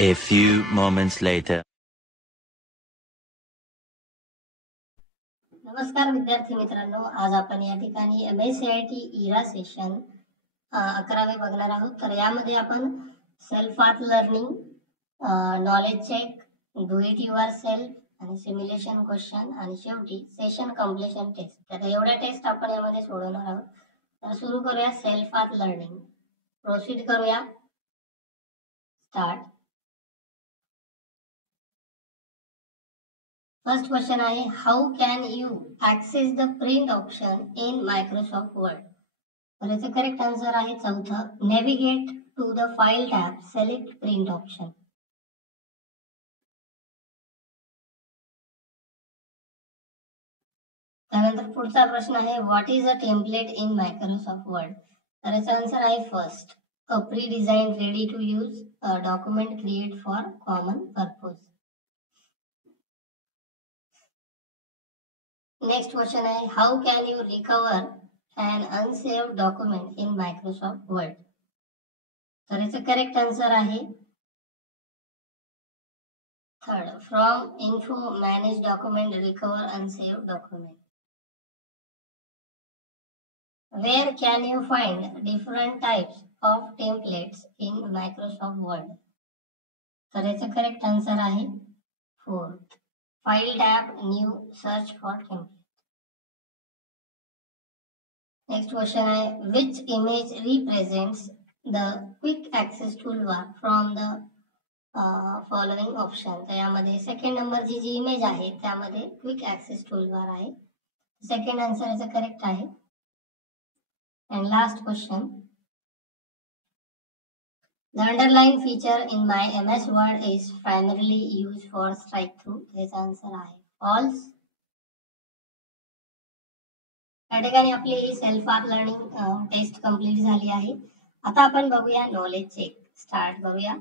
A few moments later. नमस्कार विद्यार्थी मित्रांनो, आज आपण या ठिकाणी MSCIT इरा सेशन 11वे बघणार आहोत. तर यामध्ये आपण self art learning, knowledge check, do it yourself आणि सिम्युलेशन क्वेश्चन आणि शेवटी सेशन कंप्लीशन टेस्ट. तर एवढ्या टेस्ट आपण यामध्ये सोडवणार आहोत. तर सुरू करूया सेल्फ आर्ट लर्निंग. प्रोसीड करूया. स्टार्ट. फर्स्ट क्वेश्चन आहे, how can you access the print option in Microsoft Word. तर याचं करेक्ट आन्सर आहे चौथं, navigate to the file tab, select print option. त्यानंतर पुढचा प्रश्न आहे, what is a template in Microsoft Word. तर याचा आन्सर आहे first, a pre design ready to use document create for common purpose. Next question आहे, how can you recover an unsaved document in Microsoft Word. तर याचं correct answer आहे third, from info manage document recover unsaved document. Where can you find different types of templates in Microsoft Word. तर याचं correct answer आहे fourth, file tab, new, search for template. Next question आहे, which image represents the quick access toolbar from the following option. तर यामध्ये second नंबरची जी image आहे त्यामध्ये quick access toolbar आहे. सेकंड आन्सर याचा करेक्ट आहे. And last question, the underline feature in my MS Word is primarily used for strike through. याचा answer आहे false. या ठिकाणी आपली ही self art learning test complete झाली आहे. आता आपण बघूया नॉलेज चेक. स्टार्ट करूया.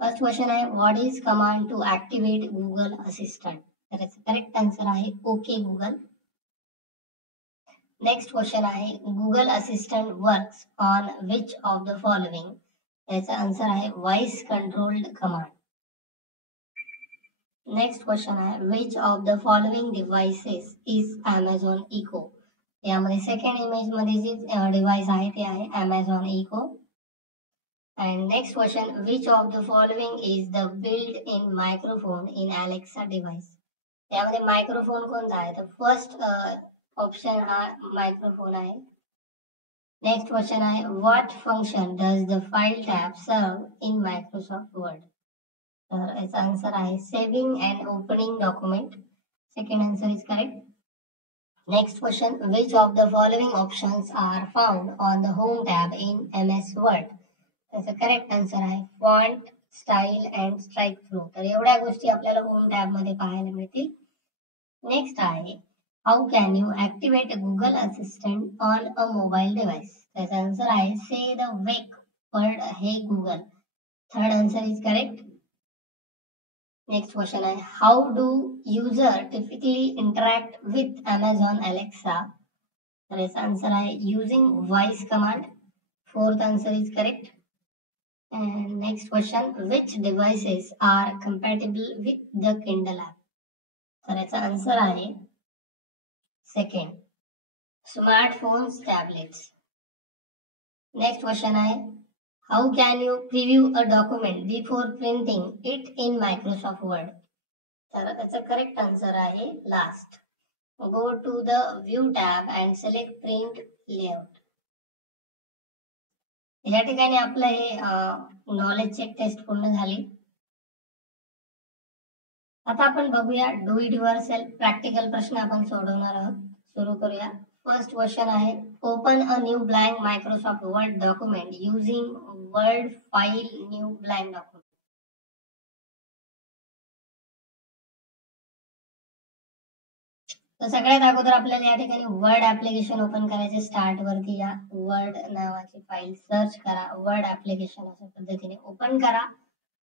फर्स्ट क्वेश्चन आहे, what is command to activate Google assistant. तर याचं करेक्ट आन्सर आहे ओके गुगल. नेक्स्ट क्वेश्चन आहे, Google assistant works on which of the following. याचा आन्सर आहे voice controlled command. Next question आहे, which of the following devices is Amazon Echo. यामध्ये second image मध्ये जी device आहे ते आहे Amazon Echo. And next question, which of the following is the build in microphone in Alexa device. यामध्ये microphone कोणता आहे, तर फर्स्ट ऑप्शन हा मायक्रोफोन आहे. नेक्स्ट क्वेश्चन आहे, what function does the file tab सर्व इन मायक्रोसॉफ्ट वर्ड. तर याचा आन्सर आहे saving and opening document. Second answer is correct. Next question, which of the following options are found on the home tab in MS Word. त्याचा correct answer आहे font, style and strike through. तर एवढ्या गोष्टी आपल्याला home tab मध्ये पाहायला मिळतील. Next आहे, how can you activate Google assistant on a mobile device. त्याचा आन्सर आहे say the wake word hey Google. Third answer is correct. Next question आहे, how do user typically interact with Amazon Alexa. तर याचा answer आहे using voice command. Fourth answer is correct. And next question, which devices are compatible with the Kindle app. तर याचा answer आहे second, smartphones, tablets. Next question आहे, how can you preview a document before printing it in Microsoft Word. तर त्याचा correct answer आहे last, go to the view tab and select print layout. या ठिकाणी आपलं हे नॉलेज चेक टेस्ट पूर्ण झाली. आता आपण बघूया do it yourself practical प्रश्न आपण सोडवणार आहोत. सुरू करूया. फर्स्ट क्वेश्चन आहे, open a new blank Microsoft Word document using Word file new blank document. तर सगळ्यात अगोदर आपल्याला या ठिकाणी वर्ड ऍप्लिकेशन ओपन करायचे. स्टार्ट वरती या, वर्ड नावाची फाईल सर्च करा, वर्ड ऍप्लिकेशन अशा पद्धतीने ओपन करा.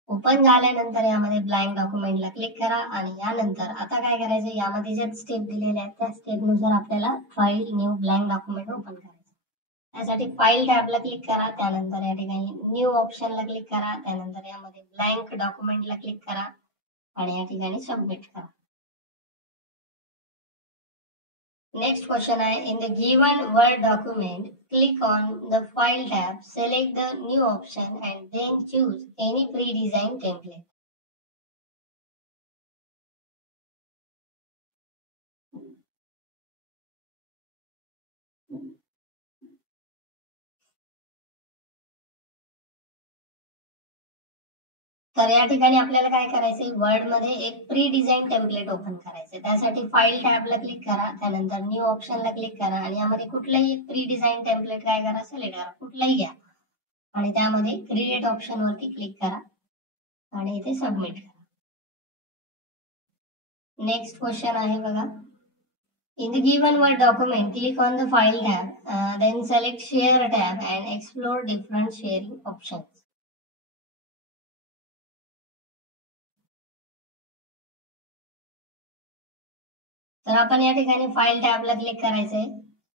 ओपन झाल्यानंतर यामध्ये ब्लँक डॉक्युमेंटला क्लिक करा आणि यानंतर आता काय करायचं, यामध्ये जे स्टेप दिलेले आहेत त्या स्टेपनुसार आपल्याला file new blank document open करायचं. त्यासाठी फाईल टॅबला क्लिक करा, त्यानंतर या ठिकाणी न्यू ऑप्शनला क्लिक करा, त्यानंतर यामध्ये ब्लँक डॉक्युमेंटला क्लिक करा आणि या ठिकाणी सबमिट करा. नेक्स्ट क्वेश्चन आहे, in the given word document click on the file tab, select the new option and then choose any pre design template. तर या ठिकाणी आपल्याला काय करायचंय, वर्ड मध्ये एक प्री डिझाइन टेम्पलेट ओपन करायचंय. त्यासाठी फाईल टॅबला क्लिक करा, त्यानंतर न्यू ऑप्शनला क्लिक करा आणि यामध्ये कुठलाही प्री डिझाइन टेम्पलेट काय करा, सिलेक्ट करा, कुठलाही घ्या आणि त्यामध्ये क्रिएट ऑप्शन वरती क्लिक करा आणि इथे सबमिट करा. नेक्स्ट क्वेश्चन आहे बघा, in the given word document click on the file tab, then select share tab and explore different sharing options. तर आपण या ठिकाणी फाईल टॅबला क्लिक करायचंय,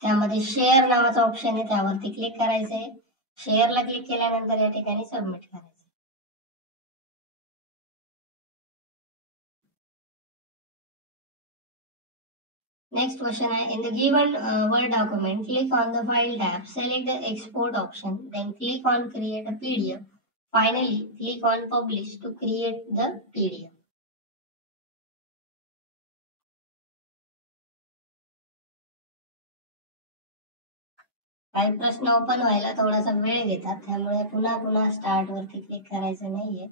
त्यामध्ये शेअर नावाचा ऑप्शन आहे त्यावरती क्लिक करायचंय. शेअरला क्लिक केल्यानंतर या ठिकाणी सबमिट करायचं. नेक्स्ट क्वेश्चन आहे, in the given word document click on the file tab, select the export option, then click on create a PDF, finally click on publish to create the PDF. काही प्रश्न open व्हायला थोडासा वेळ घेतात, त्यामुळे पुन्हा पुन्हा स्टार्ट वरती क्लिक करायचं नाहीये.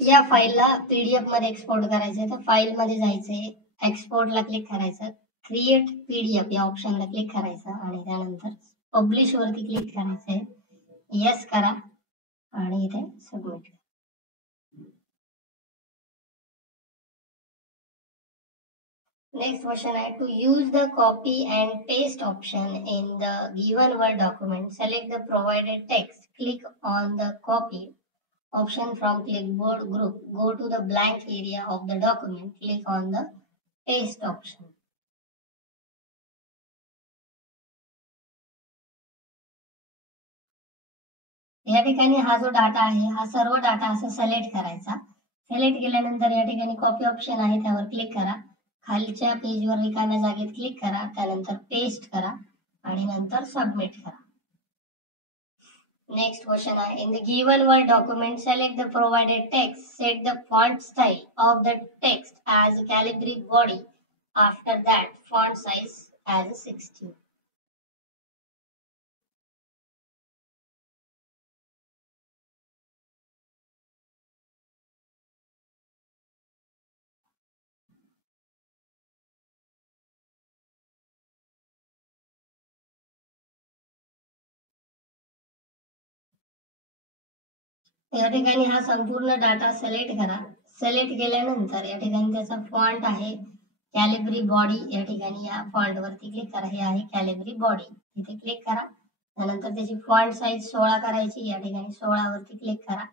या फाईलला पीडीएफ मध्ये एक्सपोर्ट करायचंय, तर फाईल मध्ये जायचंय, एक्सपोर्टला क्लिक करायचं, क्रिएट पीडीएफ या ऑप्शनला क्लिक करायचं आणि त्यानंतर पब्लिश वरती क्लिक करायचंय, येस करा आणि इथे सबमिट करा. नेक्स्ट क्वेश्चन आहे, to use the copy and paste option in the given word document, select the provided text, click on the copy option from clipboard group, go to the blank area of the document, click on the paste option. या ठिकाणी हा जो data आहे, हा सर्व data असा select करायचा. Select केल्यानंतर या ठिकाणी कॉपी ऑप्शन आहे त्यावर क्लिक करा, खालच्या पेजवर रिकाम्या जागेत क्लिक करा, त्यानंतर पेस्ट करा आणि नंतर सबमिट करा. Next question आहे, in the given word document select the provided text, set the font style of the text as Calibri body, after that font size as 16. या ठिकाणी हा संपूर्ण डाटा सिलेक्ट करा. सिलेक्ट केल्यानंतर या ठिकाणी त्याचा फॉन्ट आहे कॅलिब्री बॉडी, या ठिकाणी या फॉन्ट वरती क्लिक करा, हे आहे कॅलिब्री बॉडी, इथे क्लिक करा. त्यानंतर त्याची फॉन्ट साईज 16 करायची, या ठिकाणी 16 वरती क्लिक करा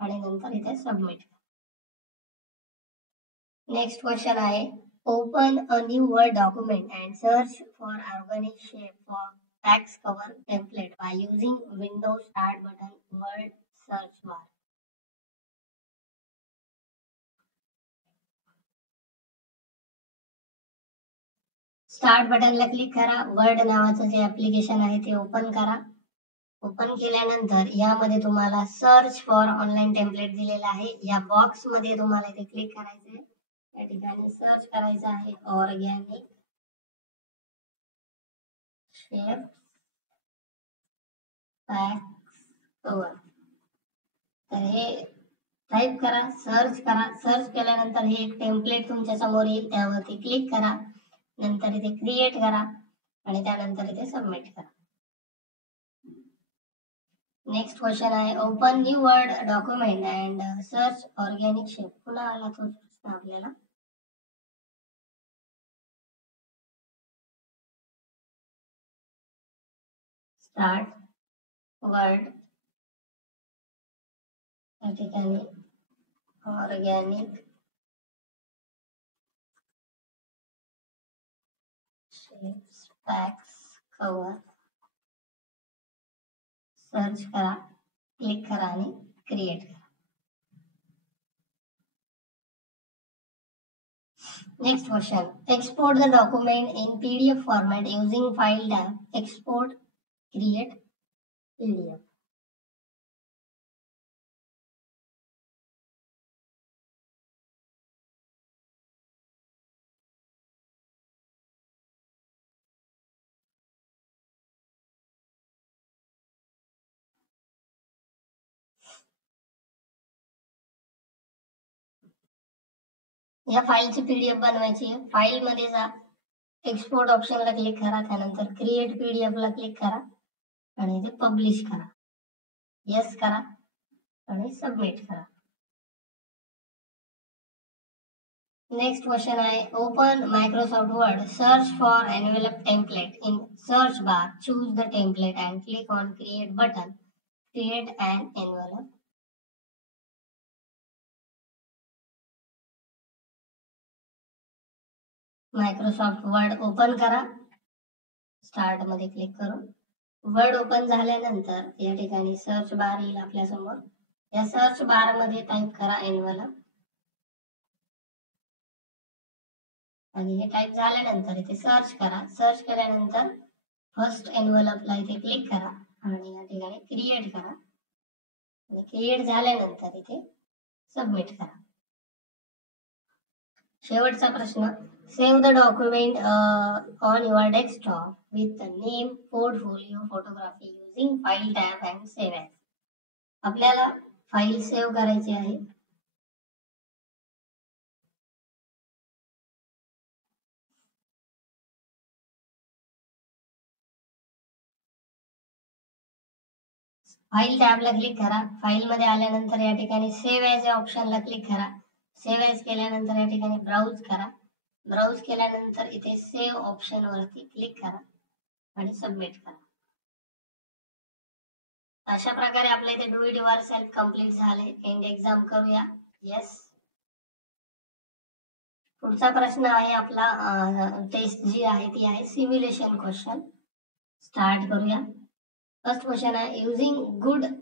आणि नंतर इथे सबमिट करा. नेक्स्ट क्वेश्चन आहे, open a new word document and search for organic shape for tax cover template by using Windows start button Word search bar. Start बटनला क्लिक करा, वर्ड नावाचं जे ऍप्लिकेशन आहे ते ओपन करा. ओपन केल्यानंतर यामध्ये तुम्हाला सर्च फॉर ऑनलाईन टेम्पलेट दिलेला आहे, या बॉक्स मध्ये तुम्हाला इथे क्लिक करायचं आहे. या ठिकाणी सर्च करायचं आहे ऑर्गॅनिक शेप टॅक्स कव्हर. तर हे टाइप करा, सर्च करा. सर्च केल्यानंतर हे एक टेम्पलेट तुमच्या समोर येईल, त्यावरती क्लिक करा, नंतर इथे क्रिएट करा आणि त्यानंतर इथे सबमिट करा. नेक्स्ट क्वेश्चन आहे open new word document and search organic shape. पुन्हा आला तो प्रश्न आपल्याला. स्टार्ट वर्ड या ठिकाणी organic shapes packs cover search करा, क्लिक करा आणि क्रिएट करा. Next question export the document in PDF format using file tab. Export create PDF. या फाईलची PDF बनवायची. फाईल मध्ये जा, एक्सपोर्ट ऑप्शनला क्लिक करा, त्यानंतर क्रिएट PDF ला क्लिक करा आणि ते पब्लिश करा. येस करा आणि सबमिट करा. नेक्स्ट क्वेश्चन आहे open Microsoft word, search for envelope template. In search bar choose the template and click on create button. Create an envelope. Microsoft word open करा, स्टार्ट मध्ये क्लिक करून. Word open झाल्यानंतर या ठिकाणी search bar येईल आपल्या समोर. या सर्च बार मध्ये टाइप करा एनवेलप आणि हे टाइप झाल्यानंतर इथे सर्च करा. सर्च केल्यानंतर फर्स्ट एनवेलपला इथे क्लिक करा आणि या ठिकाणी क्रिएट करा आणि क्रिएट झाल्यानंतर इथे सबमिट करा. शेवटचा प्रश्न save the document on your desktop with name portfolio photography using file tab and save as. आपल्याला फाईल सेव्ह करायची आहे. फाईल टॅबला क्लिक करा. फाईल मध्ये आल्यानंतर या ठिकाणी सेव्ह ॲज या ऑप्शनला क्लिक करा. सेव्ह ॲज केल्यानंतर या ठिकाणी ब्राउज करा. ब्राउज केल्यानंतर इथे सेव्ह ऑप्शन वरती क्लिक करा आणि सबमिट करा. अशा प्रकारे आपल्या इथे डू इट युअरसेल्फ कंप्लीट झाले. एंड एक्झाम करूया. येस. पुढचा प्रश्न आहे आपला टेस्ट जी आहे ती आहे सिम्युलेशन क्वेश्चन. स्टार्ट करूया. फर्स्ट क्वेश्चन आहे using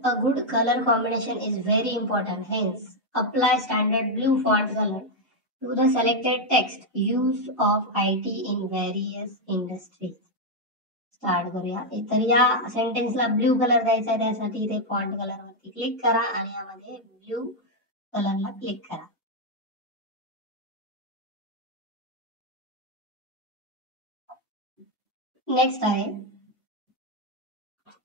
a good color combination is very important, hence apply standard blue font color to the selected text. Use of IT in various industries. Start करूया. तर या सेंटेन्सला blue colour द्यायचा आहे, त्यासाठी इथे font colour वरती click करा आणि यामध्ये ब्ल्यू कलरला क्लिक करा. नेक्स्ट आहे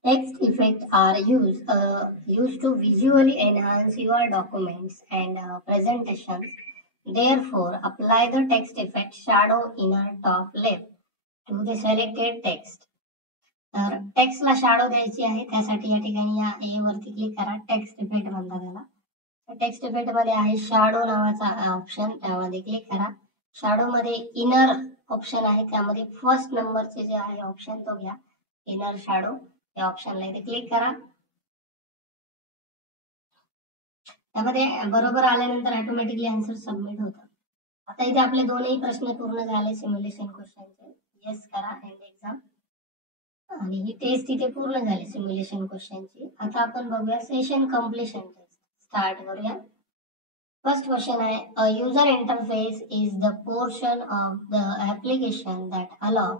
text effects are used to visually enhance your documents and presentations. Therefore, apply the text effect shadow inner top left to the selected text. तर टेक्स्टला शॅडो द्यायची आहे, त्यासाठी या ठिकाणी या ए वरती क्लिक करा. टेक्स्ट इफेक्ट म्हणतात त्याला. टेक्स्ट इफेक्ट मध्ये आहे शॅडो नावाचा ऑप्शन, त्यामध्ये क्लिक करा. शॅडो मध्ये इनर ऑप्शन आहे, त्यामध्ये फर्स्ट नंबरचे जे आहे ऑप्शन तो घ्या, इनर शॅडो या ऑप्शनला इथे क्लिक करा. त्यामध्ये बरोबर आल्यानंतर ऑटोमॅटिकली आन्सर सबमिट होतं. आता इथे आपले दोनही प्रश्न पूर्ण झाले सिम्युलेशन क्वेश्चनचे. येस करा एंड एक्झाम. आणि ही टेस्ट इथे पूर्ण झाली सिम्युलेशन क्वेश्चनची. आता आपण बघूया सेशन कम्प्लिशन टेस्ट. स्टार्ट करूया. फर्स्ट क्वेश्चन आहे a user interface is the portion of the application that allow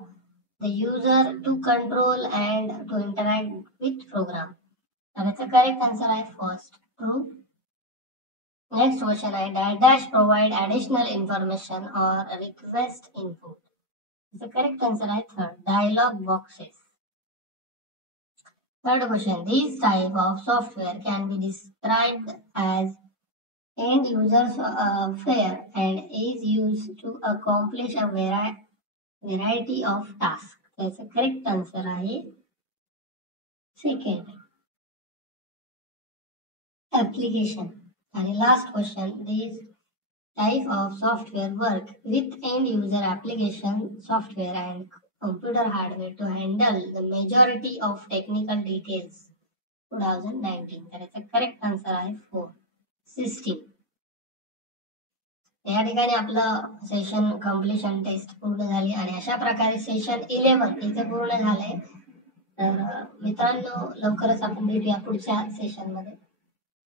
the user to control and to interact with program. तर याचा करेक्ट आन्सर आहे फर्स्ट, ट्रू. नेक्स्ट क्वेश्चन आहे dash provide additional information or request input. याचा correct answer आहे third, dialog boxes. Third question, these type of software can be described as end user software and is used to accomplish a variety of tasks. त्याचा correct answer आहे second. application. आणि last question, these type of software work with end user application software and computer hardware to handle the majority of technical details. 2019. तर याचा correct answer आहे 4, system. या ठिकाणी आपलं session completion taste पूर्ण झाली आणि अशा प्रकारे सेशन 11 इथे पूर्ण झालंय. तर मित्रांनो, लवकरच आपण भेटूया पुढच्या सेशन मध्ये.